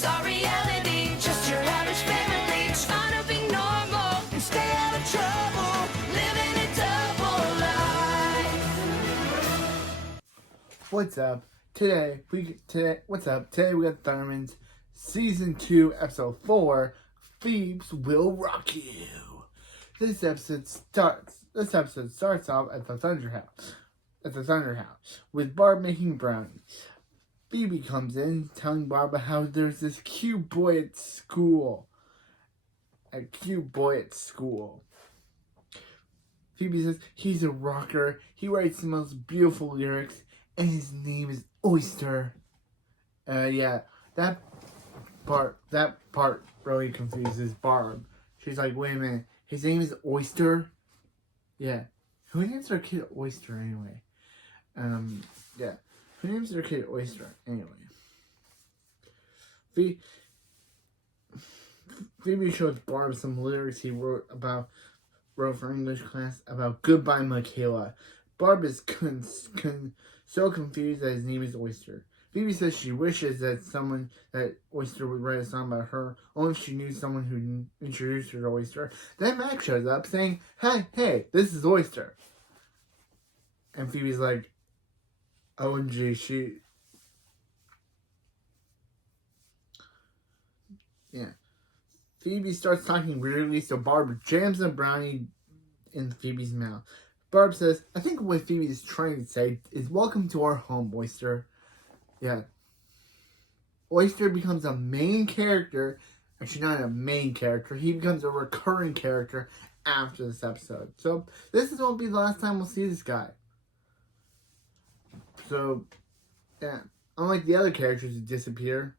It's our reality, just your average family trying to be normal and stay out of trouble, living a double life. What's up? Today we got Thunderman's Season 2, Episode 4, Phoebe's Will Rock You. This episode starts off at the Thunder House, with Barb making brownies. Phoebe comes in, telling Barb how there's this cute boy at school. Phoebe says he's a rocker, he writes the most beautiful lyrics, and his name is Oyster. That part really confuses Barb. She's like, wait a minute, his name is Oyster? Yeah. Who names their kid Oyster anyway? Who names their kid Oyster anyway? Phoebe shows Barb some lyrics he wrote for English class about Goodbye Michaela. Barb is so confused that his name is Oyster. Phoebe says she wishes that Oyster would write a song about her, only if she knew someone who introduced her to Oyster. Then Max shows up saying, hey, this is Oyster. And Phoebe's like, OMG, Phoebe starts talking weirdly, so Barb jams a brownie in Phoebe's mouth. Barb says, I think what Phoebe is trying to say is, welcome to our home, Oyster. Yeah. Oyster becomes a main character. Actually, not a main character. He becomes a recurring character after this episode. So, this won't be the last time we'll see this guy. So, yeah. Unlike the other characters who disappear.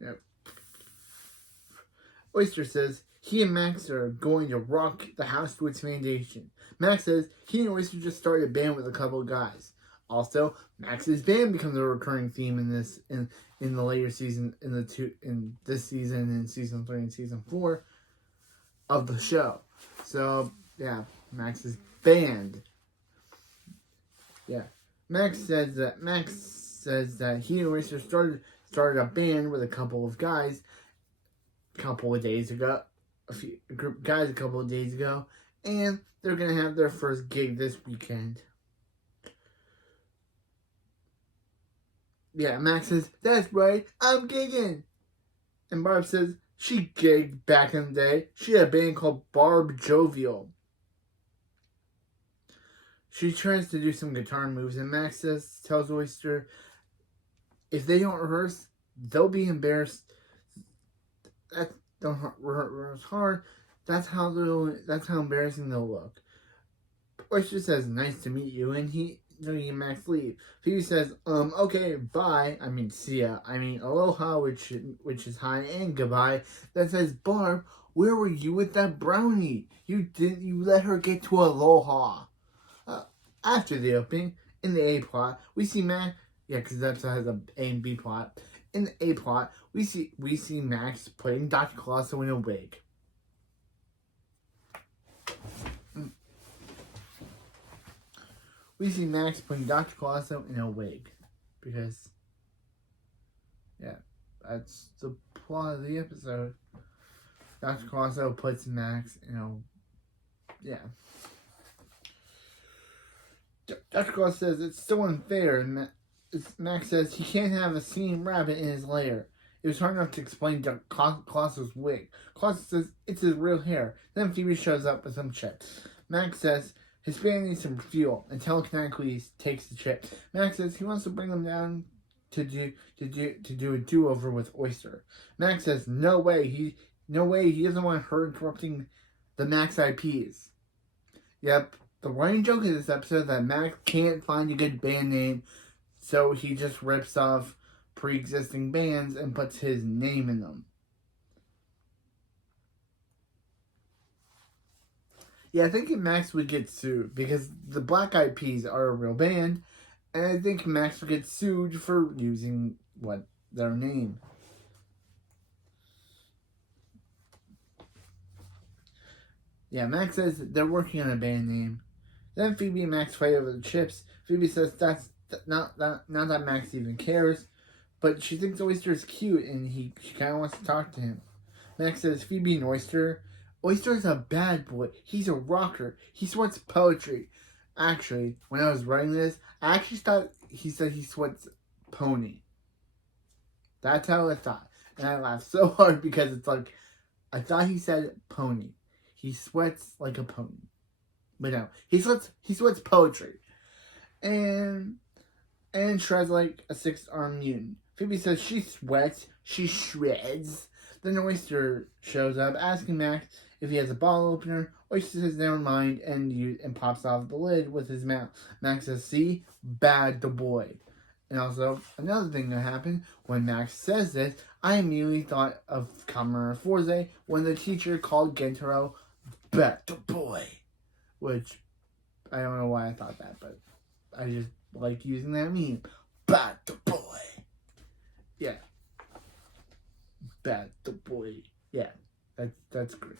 Yeah. Oyster says he and Max are going to rock the house to its foundation. Max says he and Oyster just started a band with a couple of guys. Also, Max's band becomes a recurring theme in the later season, in this season, in season 3 and season 4 of the show. So yeah, Max's band. Yeah, Max says that he and Oyster started a band with a couple of guys a couple of days ago, a group of guys a couple of days ago, and they're gonna have their first gig this weekend. Yeah, Max says, that's right, I'm gigging. And Barb says, she gigged back in the day. She had a band called Barb Jovial. She tries to do some guitar moves, and Max tells Oyster, if they don't rehearse, they'll be embarrassed. Don't rehearse hard. That's how embarrassing they'll look. Oyster says, nice to meet you, and he and Max leave. Phoebe says, okay, bye. I mean, see ya. I mean, aloha, which is hi, and goodbye. That says, Barb, where were you with that brownie? You let her get to aloha. After the opening, in the A plot, we see Max. Yeah, because that episode has an A and B plot. In the A plot, we see Max putting Dr. Colosso in a wig. We see Max putting Dr. Colosso in a wig. Because, yeah, that's the plot of the episode. Dr. Colosso puts Max in a... Yeah. Dr. Colosso says it's so unfair, and Max says he can't have a singing rabbit in his lair. It was hard enough to explain Colosso's wig. Colosso says it's his real hair. Then Phoebe shows up with some chips. Max says his band needs some fuel, and telekinetically takes the chip. Max says he wants to bring them down to do a do-over with Oyster. Max says no way, he doesn't want her interrupting the Max IPs. Yep, the running joke of this episode is that Max can't find a good band name, so he just rips off pre-existing bands and puts his name in them. Yeah, I think Max would get sued because the Black Eyed Peas are a real band, and I think Max would get sued for using their name. Yeah, Max says they're working on a band name. Then Phoebe and Max fight over the chips. Phoebe says that's not that Max even cares, but she thinks Oyster is cute, and she kind of wants to talk to him. Max says, Phoebe and Oyster. Oyster's a bad boy. He's a rocker. He sweats poetry. Actually, when I was writing this, I actually thought he said he sweats pony. That's how I thought. And I laughed so hard because it's like, I thought he said pony. He sweats like a pony. But no, he sweats poetry. And shreds like a 6-armed mutant. Phoebe says she sweats, she shreds. Then Oyster shows up, asking Max if he has a bottle opener. Oyster says never mind and pops off the lid with his mouth. Max says, see? Bad the boy. And also, another thing that happened, when Max says this, I immediately thought of Commodore Forze when the teacher called Gentaro Bad the boy. Which, I don't know why I thought that, but I just like using that meme. Bad the boy. Yeah. Bad the boy. Yeah. That's great.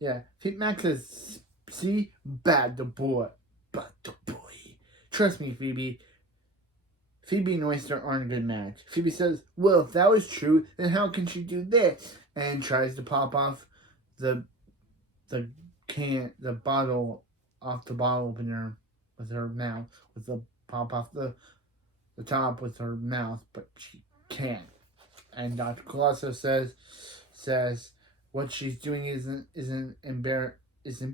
Yeah. Max says, see? Bad the boy. Bad the boy. Trust me, Phoebe. Phoebe and Oyster aren't a good match. Phoebe says, well, if that was true, then how can she do this? And tries to pop off the bottle off the bottle opener with her mouth, pop off the top with her mouth, but she can't. And Dr. Colosso says what she's doing isn't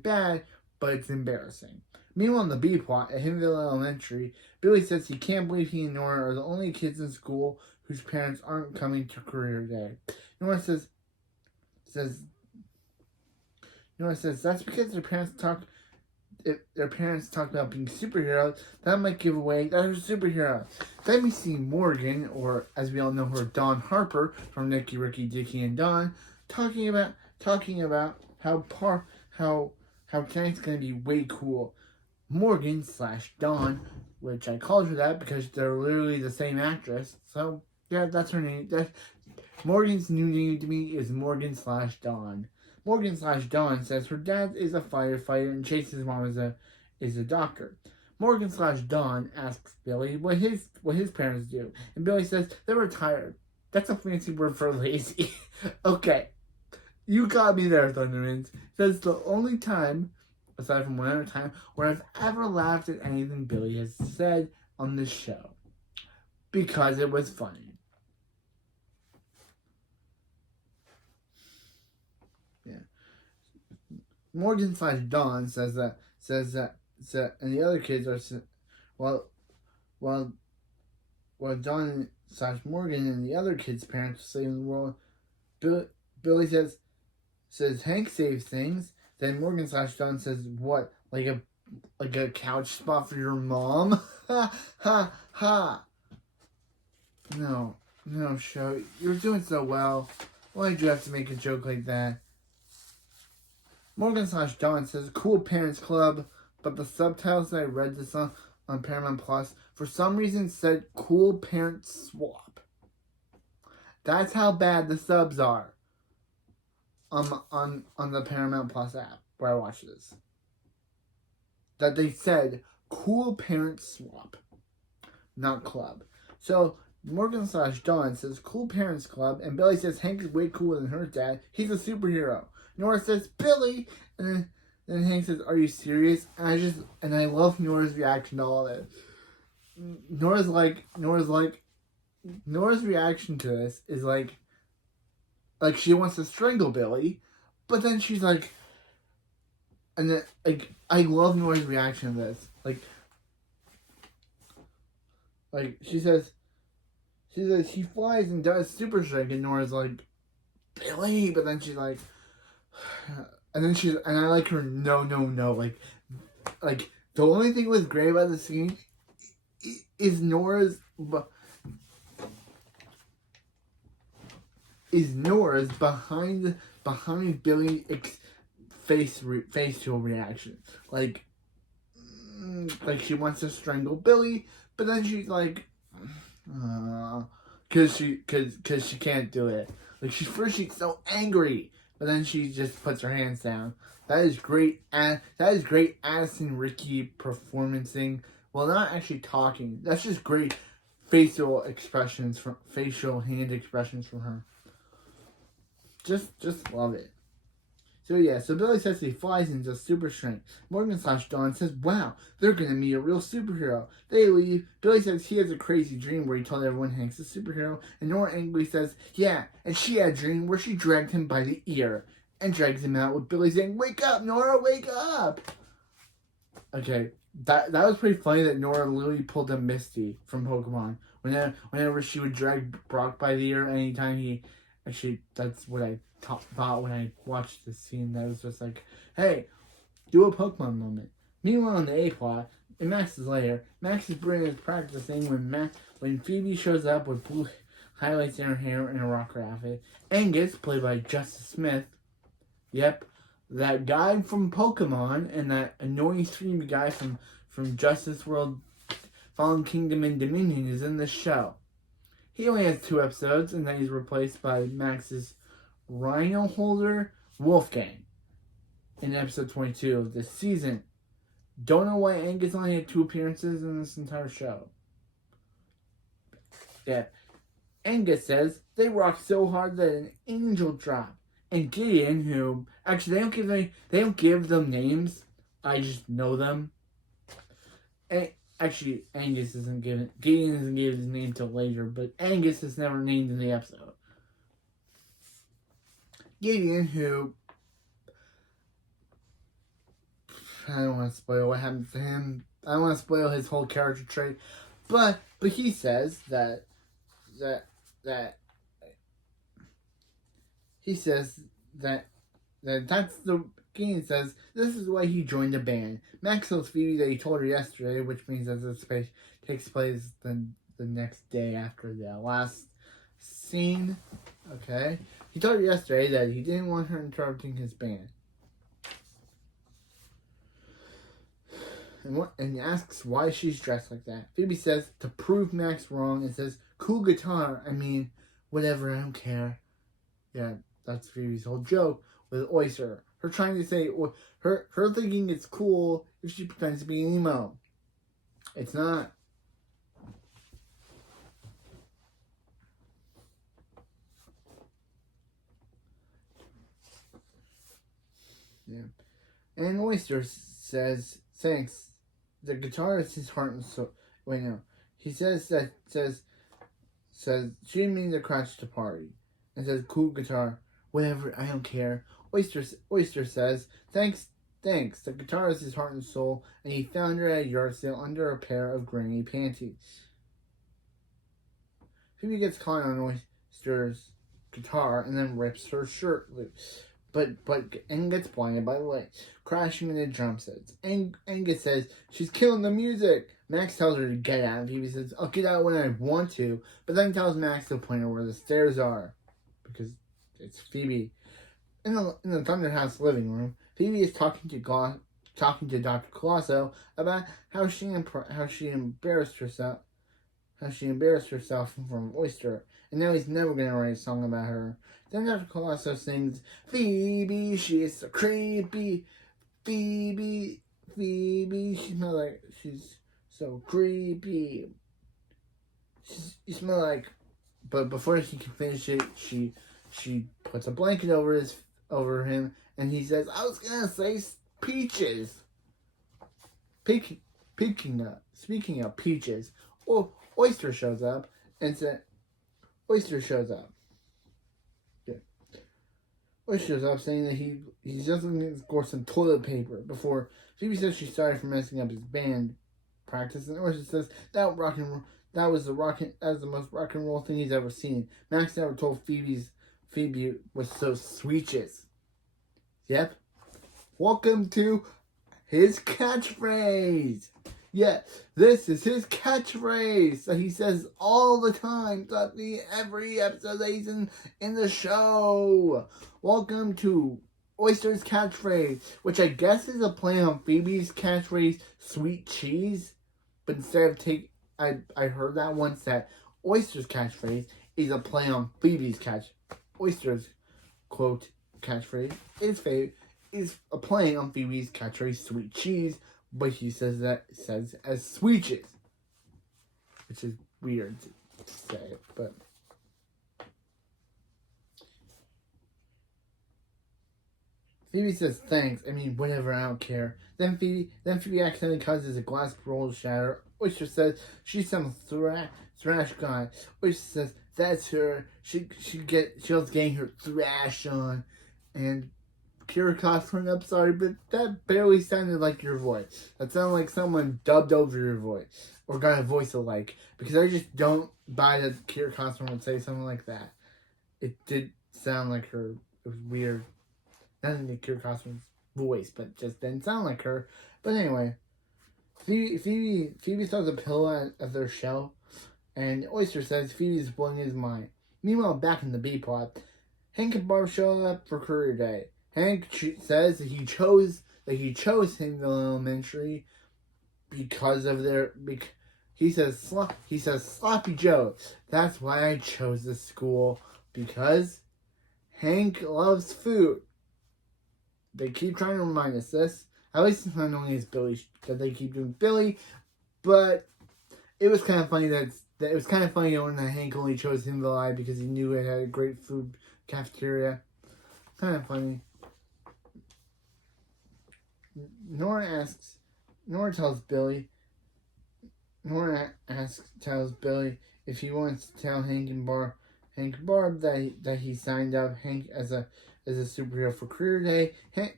bad, but it's embarrassing. Meanwhile, in the B plot at Hinville Elementary, Billy says he can't believe he and Nora are the only kids in school whose parents aren't coming to career day. Nora says that's because their parents talk about being superheroes. That might give away that they're superheroes. Then we see Morgan, or as we all know her, Dawn Harper from Nicky, Ricky, Dickie, and Dawn, talking about how tonight's gonna be way cool. Morgan / Dawn, which I called her that because they're literally the same actress. So yeah, that's her name. Morgan's new name to me is Morgan / Dawn. Morgan / Dawn says her dad is a firefighter and Chase's mom is a doctor. Morgan / Dawn asks Billy what his parents do, and Billy says they're retired. That's a fancy word for lazy. Okay, you got me there, Thundermans. That's the only time, aside from one other time, where I've ever laughed at anything Billy has said on this show. Because it was funny. Yeah. Morgan / Dawn says that, and the other kids are, while Dawn / Morgan and the other kids' parents are saving the world, Billy says Hank saves things. Then Morgan / Dawn says, what, like a couch spot for your mom? Ha, ha, ha. No, show. You're doing so well. Why did you have to make a joke like that? Morgan / Dawn says, cool parents club, but the subtitles that I read this on Paramount Plus, for some reason said cool parents swap. That's how bad the subs are. On the Paramount Plus app where I watched this. That they said cool parents swap, not club. So Morgan / Dawn says cool parents club, and Billy says Hank is way cooler than her dad. He's a superhero. Nora says Billy, and then Hank says, "Are you serious?" And I love Nora's reaction to all this. Nora's reaction to this is like she wants to strangle Billy, but then she's like, and then I love Nora's reaction to this. Like she says he flies and does super strength, and Nora's like, Billy, but then she's like, and I like her no, like the only thing that was great about the scene is Nora's behind Billy's facial reaction, like she wants to strangle Billy, but then she's like, because she can't do it. Like she's so angry, but then she just puts her hands down. That is great. That is great Addison Ricky performancing. Well, not actually talking. That's just great facial hand expressions from her. Just love it. So yeah, so Billy says he flies into super strength. Morgan/Dawn says, wow, they're gonna meet a real superhero. They leave. Billy says he has a crazy dream where he told everyone Hank's a superhero. And Nora angrily says, yeah, and she had a dream where she dragged him by the ear. And drags him out with Billy saying, wake up, Nora, wake up! Okay, that was pretty funny that Nora literally pulled a Misty from Pokemon. Whenever she would drag Brock by the ear, anytime he... Actually, that's what I thought when I watched the scene. That was just like, hey, do a Pokemon moment. Meanwhile, in the A-plot, in Max's lair, Max is brilliant at practicing when Phoebe shows up with blue highlights in her hair and a rocker outfit. Angus, played by Justice Smith, yep, that guy from Pokemon and that annoying streamy guy from Justice World, Fallen Kingdom and Dominion is in the show. He only has 2 episodes, and then he's replaced by Max's rhino holder, Wolfgang, in episode 22 of this season. Don't know why Angus only had 2 appearances in this entire show. Yeah. Angus says they rock so hard that an angel dropped. And Gideon, who actually they don't give them names. I just know them. And actually, Angus isn't given. Gideon isn't given his name till later, but Angus is never named in the episode. Gideon, who I don't want to spoil what happens to him. I don't want to spoil his whole character trait, but he says that he says that's the Gideon says this is why he joined the band. Max tells Phoebe that he told her yesterday, which means that this takes place the next day after the last scene. Okay, he told her yesterday that he didn't want her interrupting his band. And he asks why she's dressed like that. Phoebe says to prove Max wrong and says, cool guitar. I mean, whatever, I don't care. Yeah, that's Phoebe's whole joke with Oyster. Her trying to say, her thinking it's cool if she pretends to be an emo. It's not. Yeah. And Oyster says, thanks. The guitar is his heart and soul. Wait, no. He says she didn't mean to crash the party. And says, cool guitar. Whatever, I don't care. Oyster says, thanks. The guitar is his heart and soul, and he found her at a yard sale under a pair of granny panties. Phoebe gets caught on Oyster's guitar and then rips her shirt loose. And gets blinded by the light, crashing into drum sets. Angus says, she's killing the music. Max tells her to get out. Phoebe says, I'll get out when I want to, but then tells Max to point her where the stairs are. Because it's Phoebe. In the Thunder House living room, Phoebe is talking to Dr. Colosso about how she embarrassed herself from Oyster, and now he's never gonna write a song about her. Then Dr. Colosso sings, Phoebe, she's so creepy. Phoebe, she smells like she's so creepy. You smell like, but before she can finish it, she puts a blanket over him, and he says, I was gonna say peaches. Speaking of peaches, Oyster shows up and said, Oyster shows up saying that he's just looking to score some toilet paper before Phoebe says she's sorry for messing up his band practice, and Oyster says that was the most rock and roll thing he's ever seen. Max never told Phoebe was so sweetches. Yep. Welcome to his catchphrase. Yeah, this is his catchphrase that he says all the time throughout every episode that he's in the show. Welcome to Oyster's catchphrase, which I guess is a play on Phoebe's catchphrase, sweet cheese. But instead of I heard that once that Oyster's catchphrase is a play on Phoebe's Oyster's quote, catchphrase is a play on Phoebe's catchphrase "sweet cheese," but he says as "sweeches," which is weird to say, but. Phoebe says thanks. I mean, whatever. I don't care. Then Phoebe accidentally causes a glass roll to shatter. Oyster says she's some thrash guy. Oyster says that's her. She was getting her thrash on, and Kira Costner. I'm sorry, but that barely sounded like your voice. That sounded like someone dubbed over your voice or got a voice alike. Because I just don't buy that Kira Costner would say something like that. It did sound like her. It was weird. Not in the Kira Costner's voice, but just didn't sound like her. But anyway, Phoebe throws a pillow at their shell, and Oyster says Phoebe's blowing his mind. Meanwhile, back in the B plot, Hank and Barb show up for career day. Hank says that he chose Hinkle Elementary because of their. He says Sloppy Joe. That's why I chose this school, because Hank loves food. They keep trying to remind us this. At least it's not only as Billy that they keep doing Billy, but it was kind of funny that it was kind of funny when Hank only chose Hinkle because he knew it had a great food cafeteria. Kind of funny. Nora tells Billy if he wants to tell Hank and Barb that he signed up Hank as a superhero for career day.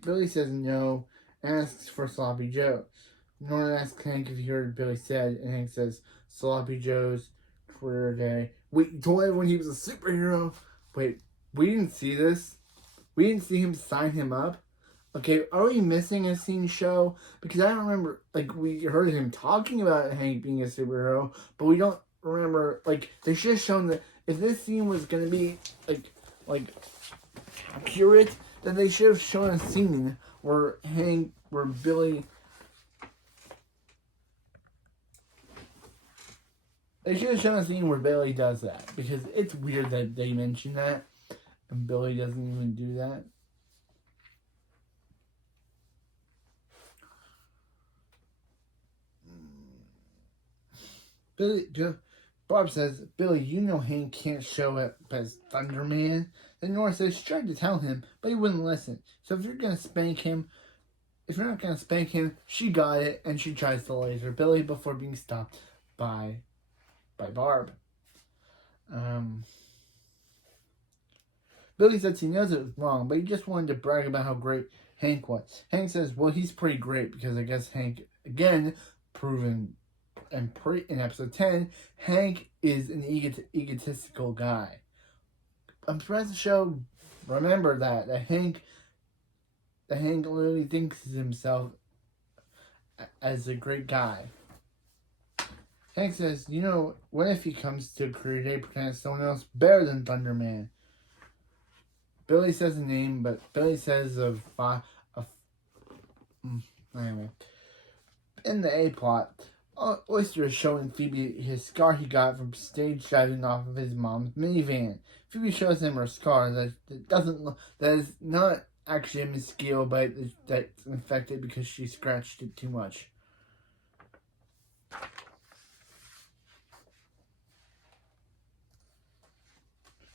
Billy says no, asks for Sloppy Joe. Nora asks Hank if he heard what Billy said, and Hank says Sloppy Joe's career day. Wait, told everyone he was a superhero? Wait, we didn't see this? We didn't see him sign him up? Okay, are we missing a scene show? Because I don't remember, we heard him talking about Hank being a superhero, but we don't remember, they should have shown that if this scene was going to be, accurate, then they should have shown a scene where Billy... They should have shown a scene where Billy does that, because it's weird that they mention that, and Billy doesn't even do that. Barb says, Billy, you know Hank can't show up as Thunderman. Then Nora says she tried to tell him, but he wouldn't listen. So if you're not gonna spank him, she got it, and she tries to laser Billy before being stopped by Barb. Billy says he knows it was wrong, but he just wanted to brag about how great Hank was. Hank says, well, he's pretty great, because I guess Hank, again, proven in episode 10, Hank is an egotistical guy. I'm surprised the show remembered that Hank literally thinks of himself as a great guy. Hank says, what if he comes to career day pretending someone else better than Thunderman? Billy says a name, but Billy says anyway. In the A plot, Oyster is showing Phoebe his scar he got from stage diving off of his mom's minivan. Phoebe shows him her scar that is not actually a mosquito bite that's infected because she scratched it too much.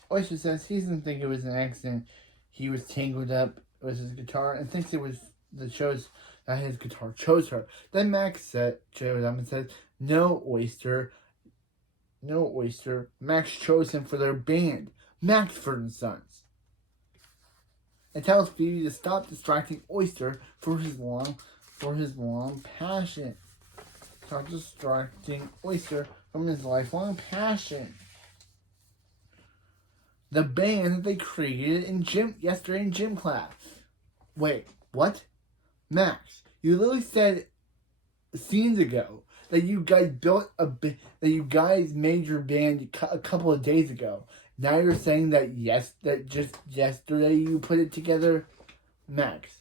Oyster says he doesn't think it was an accident. He was tangled up with his guitar and thinks it was that his guitar chose her. Then Max shows up and says, No, Oyster. Max chose him for their band, Maxford and Sons. And tells Phoebe to stop distracting Oyster for his long passion. Stop distracting Oyster from his lifelong passion. The band that they created yesterday in gym class. Wait, what? Max, you literally said scenes ago that you guys made your band a couple of days ago. Now you're saying that just yesterday you put it together? Max,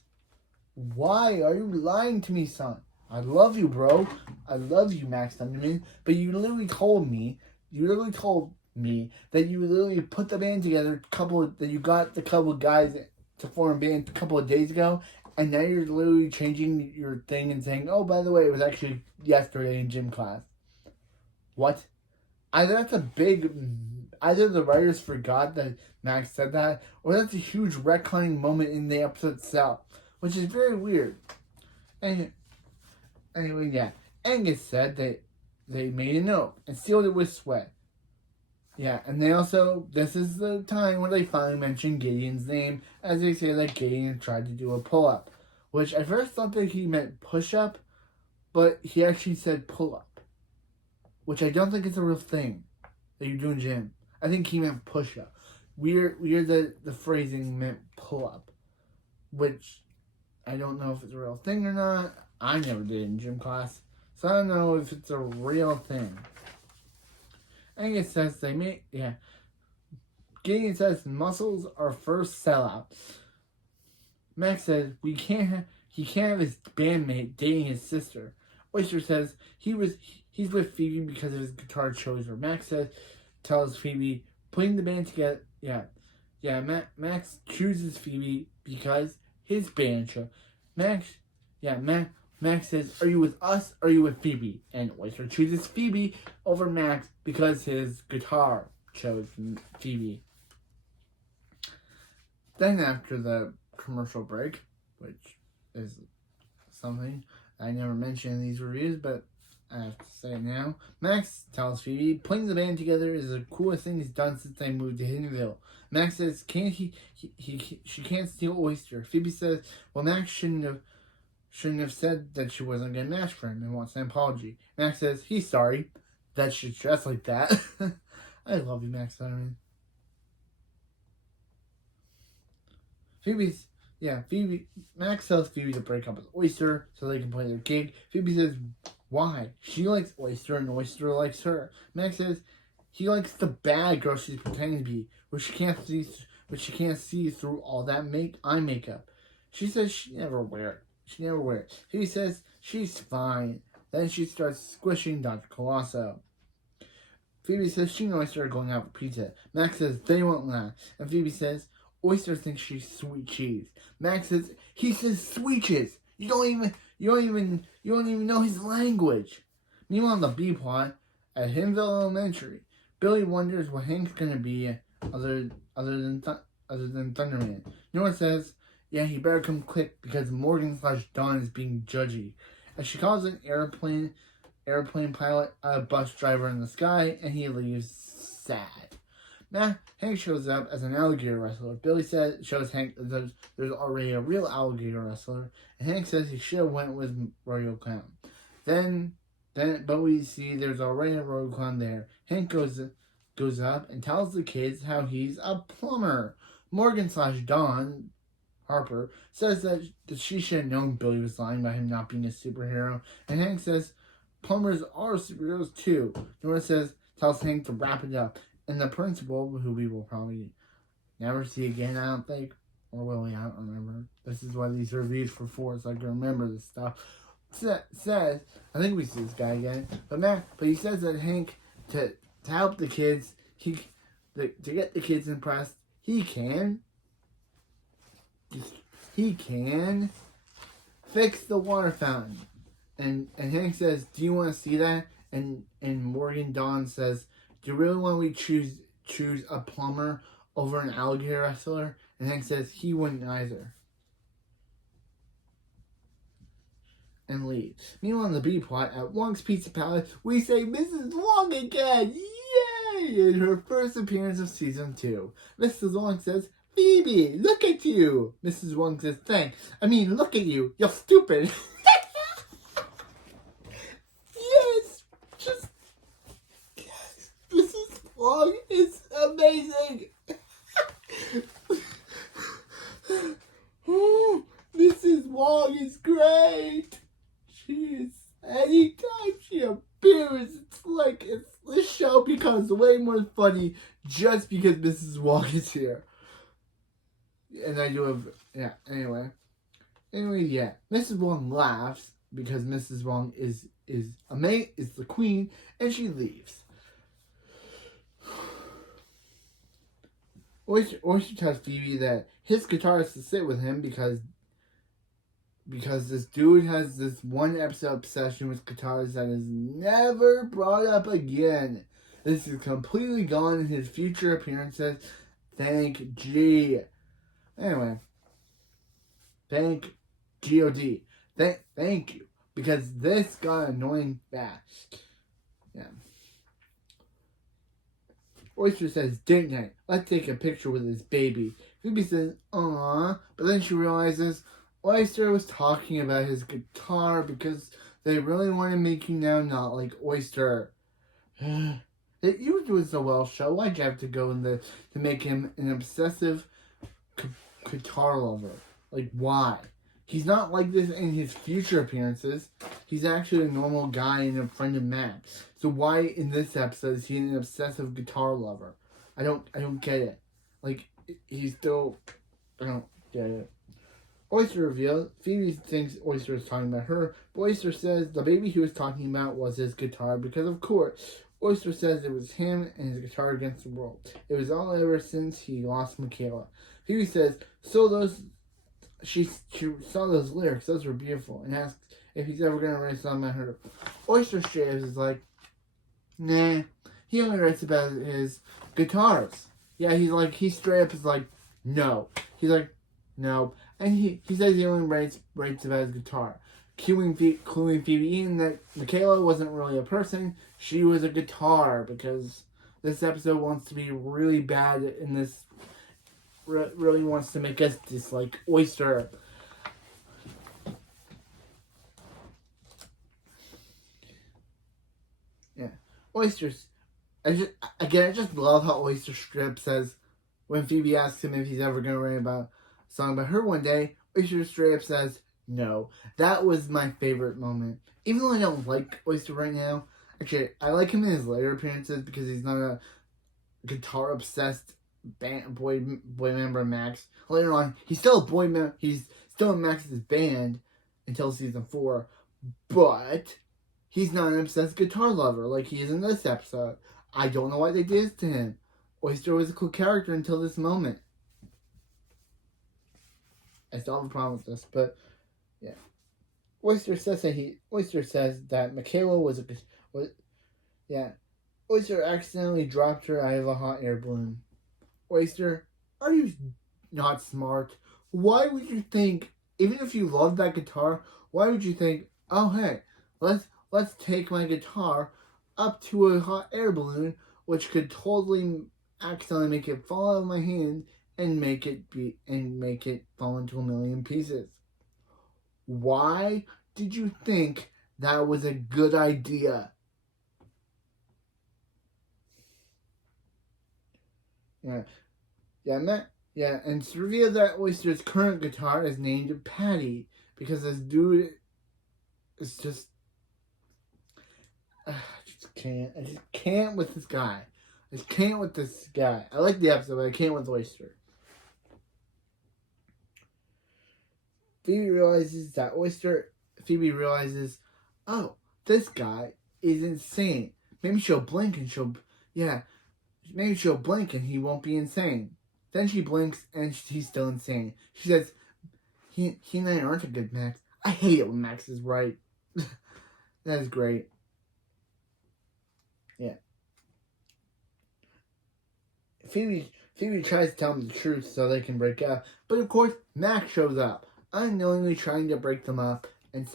why are you lying to me, son? I love you, bro. I love you, Max Thunderman. But you literally told me that you literally put the band together, that you got the couple of guys to form a band a couple of days ago, and now you're literally changing your thing and saying, oh, by the way, it was actually yesterday in gym class. What? Either the writers forgot that Max said that, or that's a huge retconning moment in the episode itself, which is very weird. And anyway, yeah. Angus said that they made a note and sealed it with sweat. Yeah, and they also, this is the time when they finally mention Gideon's name, as they say that Gideon tried to do a pull-up, which I first thought that he meant push-up, but he actually said pull-up, which I don't think is a real thing that you do in gym. I think he meant push-up. Weird that the phrasing meant pull-up, which I don't know if it's a real thing or not. I never did it in gym class, so I don't know if it's a real thing. Angus says they may, yeah. Gideon says muscles are first sellout. Max says he can't have his bandmate dating his sister. Oyster says he's with Phoebe because of his guitar chose her. Max tells Phoebe putting the band together. Max chooses Phoebe because his band chose. Max says, are you with us or are you with Phoebe? And Oyster chooses Phoebe over Max because his guitar chose Phoebe. Then after the commercial break, which is something I never mentioned in these reviews, but I have to say it now. Max tells Phoebe putting the band together is the coolest thing he's done since they moved to Hiddenville. Max says she can't steal Oyster. Phoebe says, well, Max shouldn't have said that she wasn't a good match for him and wants an apology. Max says he's sorry that she's dressed like that. I love you, Max Thunderman. Max tells Phoebe to break up with Oyster so they can play their gig. Phoebe says why? She likes Oyster and Oyster likes her. Max says he likes the bad girl she's pretending to be, which she can't see through all that eye makeup. She says she never wear it. Phoebe says she's fine. Then she starts squishing Dr. Colosso. Phoebe says she and Oyster are going out for pizza. Max says they won't laugh. And Phoebe says Oyster thinks she's sweet cheese. Max says he says sweet cheese. You don't even know his language. Meanwhile, in the B plot at Himville Elementary, Billy wonders what Hank's gonna be other than Thunderman. Nora says, yeah, he better come quick because Morgan/Dawn is being judgy. And she calls an airplane pilot a bus driver in the sky, and he leaves sad. Now, Hank shows up as an alligator wrestler. Billy shows Hank that there's already a real alligator wrestler, and Hank says he should have went with Royal Clown. But we see there's already a Royal Clown there. Hank goes up and tells the kids how he's a plumber. Morgan/Dawn Harper says that she should have known Billy was lying about him not being a superhero, and Hank says plumbers are superheroes too. Nora tells Hank to wrap it up, and the principal, who we will probably never see again, I don't think, or will we? I don't remember. This is why these reviews for 4, so I can remember this stuff. Says, I think we see this guy again, but he says that Hank to help the kids, to get the kids impressed, he can fix the water fountain. And Hank says, do you want to see that? And Morgan/Dawn says, do you really want me to choose a plumber over an alligator wrestler? And Hank says he wouldn't either. And leaves. Meanwhile, in the B plot at Wong's Pizza Palace, we say Mrs. Wong again! Yay! In her first appearance of season 2. Mrs. Wong says, Phoebe, look at you! Mrs. Wong says, thanks. I mean, look at you. You're stupid. Yes! Mrs. Wong is amazing! Mrs. Wong is great! Anytime she appears, this show becomes way more funny just because Mrs. Wong is here. And I do have, anyway, Mrs. Wong laughs because Mrs. Wong is the queen, and she leaves. Oyster tells Phoebe that his guitar has to sit with him because this dude has this one episode obsession with guitars that is never brought up again. This is completely gone in his future appearances. Thank G. Anyway, thank God. Thank you, because this got annoying fast. Yeah. Oyster says, date night. Let's take a picture with his baby. Phoebe says, aww, but then she realizes Oyster was talking about his guitar because they really want to make you now not like Oyster. You were doing so well, show. Why'd you have to go in the to make him an obsessive guitar lover? Like, why? He's not like this in his future appearances. He's actually a normal guy and a friend of Max. So why in this episode is he an obsessive guitar lover? I don't get it. Like, he's still, I don't get it. Oyster reveals Phoebe thinks Oyster is talking about her, but Oyster says the baby he was talking about was his guitar because, of course, Oyster says it was him and his guitar against the world. It was all ever since he lost Michaela. Phoebe says, she saw those lyrics, those were beautiful, and asks if he's ever going to write something about her. Oyster Straves is like, nah, he only writes about his guitars. Yeah, he straight up is like, no. He's like, no. And he says he only writes about his guitar. Cluing Phoebe in that Michaela wasn't really a person, she was a guitar, because this episode wants to be really bad in this, really wants to make us dislike Oyster. Yeah. Oysters. I just love how Oyster Strip says, when Phoebe asks him if he's ever going to write about a song about her one day, Oyster straight up says, no. That was my favorite moment. Even though I don't like Oyster right now, actually, I like him in his later appearances because he's not a guitar-obsessed boy member of Max. Later on, he's still a boy member. He's still in Max's band until season 4, but he's not an obsessed guitar lover like he is in this episode. I don't know why they did this to him. Oyster was a cool character until this moment. I still have a problem with this, but yeah. Oyster says that Michaela Oyster accidentally dropped her out of a hot air balloon. Oyster, are you not smart? Why would you think, even if you love that guitar, why would you think, oh hey, let's take my guitar up to a hot air balloon, which could totally accidentally make it fall out of my hand and make it fall into a million pieces? Why did you think that was a good idea? Yeah, and it's revealed that Oyster's current guitar is named Patty because this dude is just, I just can't with this guy. I just can't with this guy. I like the episode, but I can't with Oyster. Phoebe realizes, oh, this guy is insane. Maybe she'll blink and he won't be insane. Then she blinks and he's still insane. She says, he and I aren't a good Max. I hate it when Max is right. That is great. Yeah. Phoebe tries to tell him the truth so they can break up. But of course, Max shows up, unknowingly trying to break them up and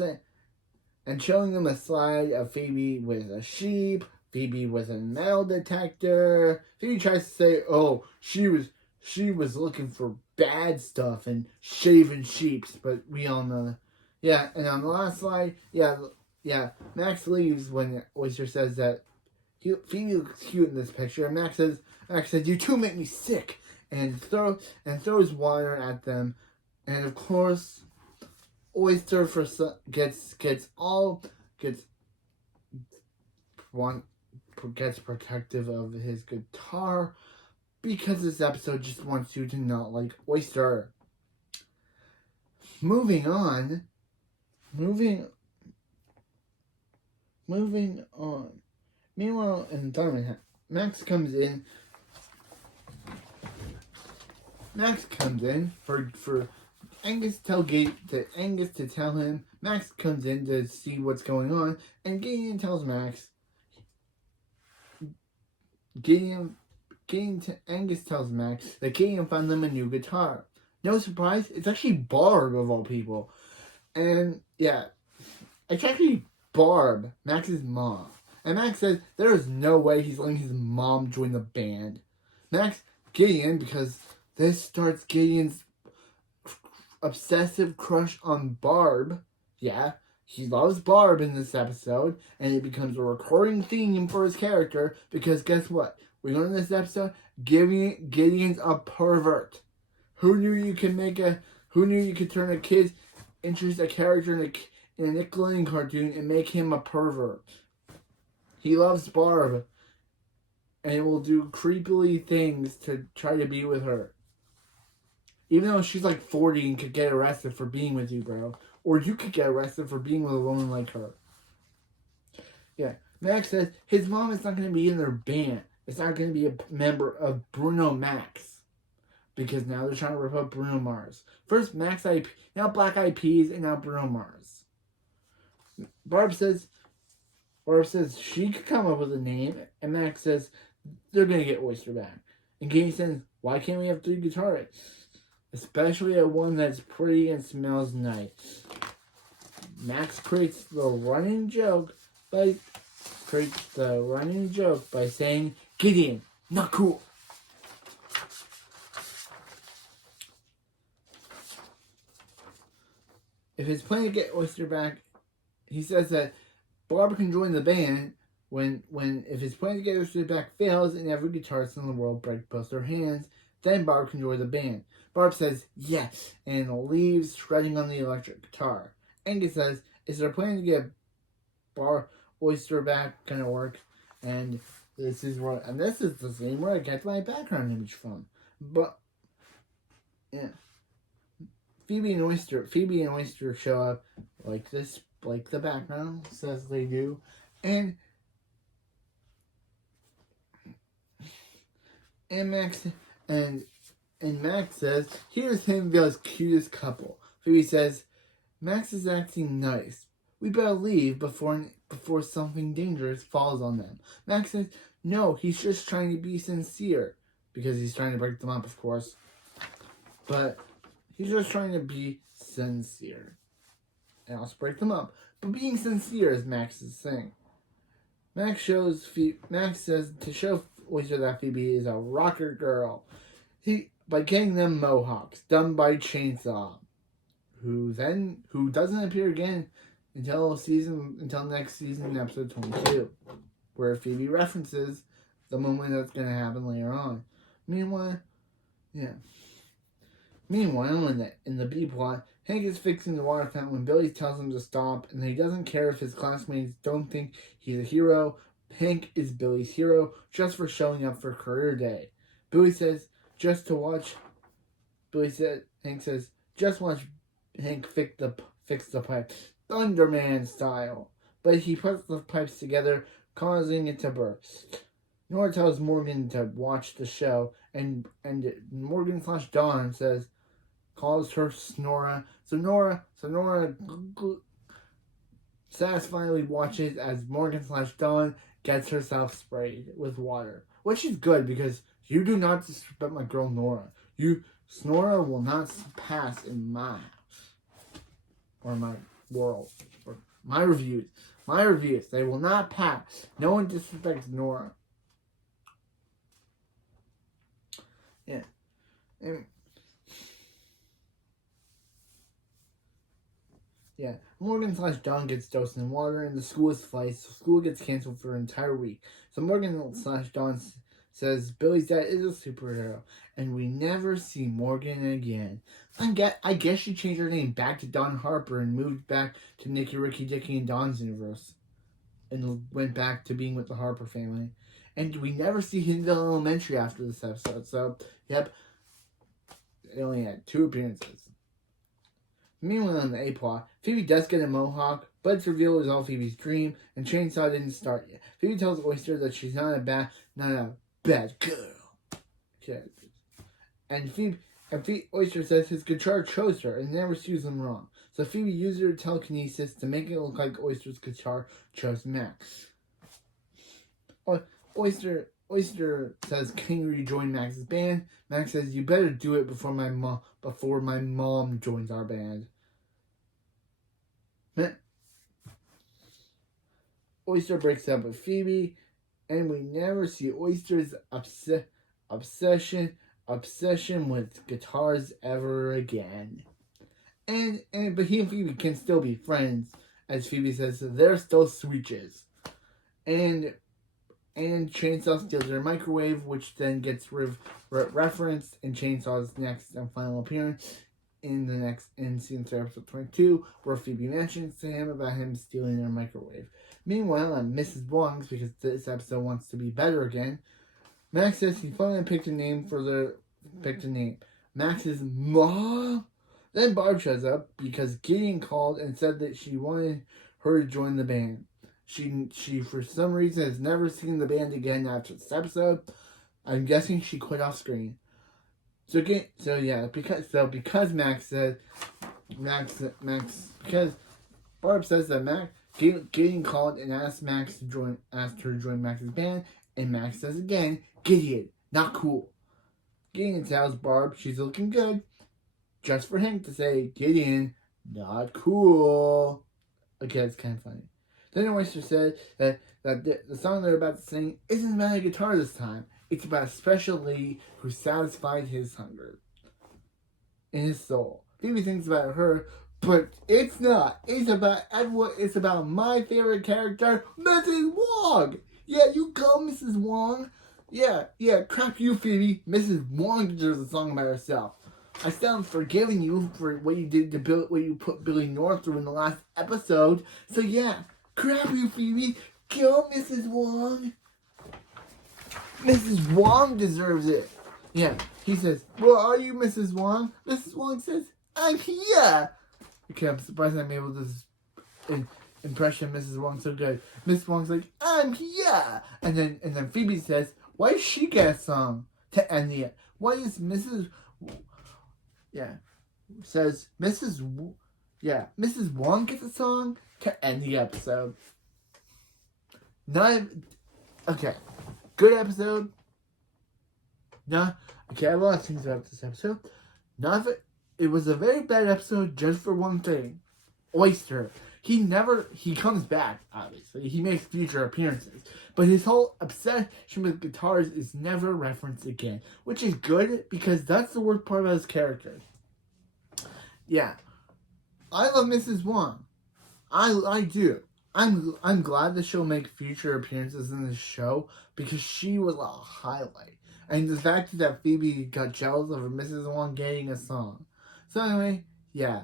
showing them a slide of Phoebe with a sheep, Phoebe with a metal detector. Phoebe tries to say, oh, she was looking for bad stuff and shaving sheeps, but we all know that. Yeah, and on the last slide, Max leaves when Oyster says that Phoebe looks cute in this picture, and Max says, you two make me sick, and throws water at them, and of course, Oyster gets protective of his guitar because this episode just wants you to not like Oyster. Moving on. Meanwhile, in thunderman, Max comes in Max comes in for Angus to tell him. Max comes in to see what's going on, and Gideon tells Max. Angus tells Max that Gideon found them a new guitar. No surprise, it's actually Barb of all people. And yeah, it's actually Barb, Max's mom. And Max says there is no way he's letting his mom join the band. Gideon, because this starts Gideon's obsessive crush on Barb. Yeah, he loves Barb in this episode, and it becomes a recurring theme for his character because guess what? We learn in this episode, Gideon's a pervert. Who knew you could turn a kid's interest, a character in a Nickelodeon cartoon and make him a pervert? He loves Barb, and will do creepily things to try to be with her. Even though she's like 40 and could get arrested for being with you, bro. Or you could get arrested for being with a woman like her. Yeah. Max says his mom is not going to be in their band. It's not going to be a member of Bruno Max. Because now they're trying to rip up Bruno Mars. First Max IP, now Black Eyed Peas, and now Bruno Mars. Barb says she could come up with a name, and Max says they're going to get Oyster back. And Katie says, why can't we have 3 guitarists? Especially a one that's pretty and smells nice. Max creates the running joke by saying, Gideon, not cool. If his plan to get Oyster back, he says that Barb can join the band if his plan to get Oyster back fails and every guitarist in the world breaks both their hands, then Barb can join the band. Barb says yes and leaves shredding on the electric guitar. Angus says, is their plan to get Oyster back gonna work? And this is the same where I get my background image from. But yeah. Phoebe and Oyster show up like the background says they do. And Max says, here's Himville's cutest couple. Phoebe says, Max is acting nice. We better leave before something dangerous falls on them. Max says, no, he's just trying to be sincere. Because he's trying to break them up, of course. But he's just trying to be sincere. And also break them up. But being sincere is Max's thing. Max says to show Oyster that Phoebe is a rocker girl. By getting them mohawks done by Chainsaw, who doesn't appear again until next season, episode 22, where Phoebe references the moment that's going to happen later on. Meanwhile, in the B plot, Hank is fixing the water fountain when Billy tells him to stop, and he doesn't care if his classmates don't think he's a hero. Hank is Billy's hero just for showing up for career day. Hank says, just watch Hank fix the pipe, thunderman style. But he puts the pipes together, causing it to burst. Nora tells Morgan to watch the show, and Morgan/Dawn calls her Snora. So Nora satisfyingly watches as Morgan/Dawn gets herself sprayed with water, which is good because you do not disrespect my girl Nora. Snora will not pass in my house or my world or my reviews. They will not pass. No one disrespects Nora. Yeah. Yeah. Morgan/Dawn gets dosed in water and the school is fights. So school gets canceled for an entire week. So Morgan/Dawn says Billy's dad is a superhero, and we never see Morgan again. I guess she changed her name back to Dawn Harper and moved back to Nicky, Ricky, Dickie, and Dawn's universe, and went back to being with the Harper family. And we never see Hindle Elementary after this episode. So, yep, it only had 2 appearances. Meanwhile, in the A plot, Phoebe does get a mohawk, but it's revealed it was all Phoebe's dream, and Chainsaw didn't start yet. Phoebe tells Oyster that she's not a bad girl. Okay. And And Oyster says his guitar chose her and never steers him wrong. So Phoebe used her telekinesis to make it look like Oyster's guitar chose Max. Oyster says, "Can you rejoin Max's band?" Max says, "You better do it before my mom joins our band." Oyster breaks up with Phoebe, and we never see Oyster's obsession with guitars ever again. But he and Phoebe can still be friends, as Phoebe says, so they're still switches. And Chainsaw steals their microwave, which then gets referenced in Chainsaw's next and final appearance in season 3, episode 22, where Phoebe mentions to him about him stealing their microwave. Meanwhile, on Mrs. Wong's, because this episode wants to be better again, Max says he finally picked a name. Max's mom. Then Barb shows up because Gideon called and said that she wanted her to join the band. She for some reason has never seen the band again after this episode. I'm guessing she quit off screen. Because Barb says that Gideon called and asked her to join Max's band, and Max says again, "Gideon, not cool." Gideon tells Barb she's looking good, just for him to say, "Gideon, not cool." Okay, it's kind of funny. Then Oyster said that the song they're about to sing isn't about a guitar this time. It's about a special lady who satisfied his hunger in his soul. Phoebe thinks about her, but it's not. It's about my favorite character, Mrs. Wong. Yeah, you go, Mrs. Wong. Yeah, crap you, Phoebe. Mrs. Wong deserves a song about herself. I still am forgiving you for what you did to what you put Billy North through in the last episode. So yeah, crap you, Phoebe. Kill Mrs. Wong. Mrs. Wong deserves it. Yeah, he says, "Where are you, Mrs. Wong?" Mrs. Wong says, "I'm here." Okay, I'm surprised I'm able to impression Mrs. Wong so good. Mrs. Wong's like, "I'm here," and then Phoebe says, "Why does she get a song to end the? Why does Mrs. Wong gets a song to end the episode?" Okay, good episode. I have a lot of things about this episode. It was a very bad episode just for one thing. Oyster. He comes back, obviously. He makes future appearances. But his whole obsession with guitars is never referenced again. Which is good, because that's the worst part about his character. Yeah. I love Mrs. Wong. I do. I'm glad that she'll make future appearances in this show, because she was a highlight. And the fact that Phoebe got jealous of Mrs. Wong getting a song. So anyway, yeah.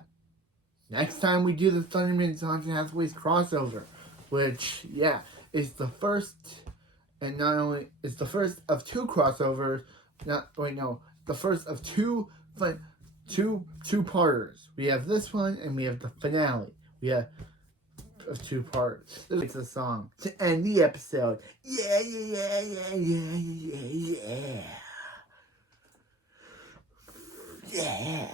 Next time we do the Thunderman Johnson Hathaways crossover, which, yeah, is the first, and not only, it's the first of two crossovers, the first of two parters. We have this one, and we have the finale. We have of two parts. It's a song to end the episode. Yeah. Yeah.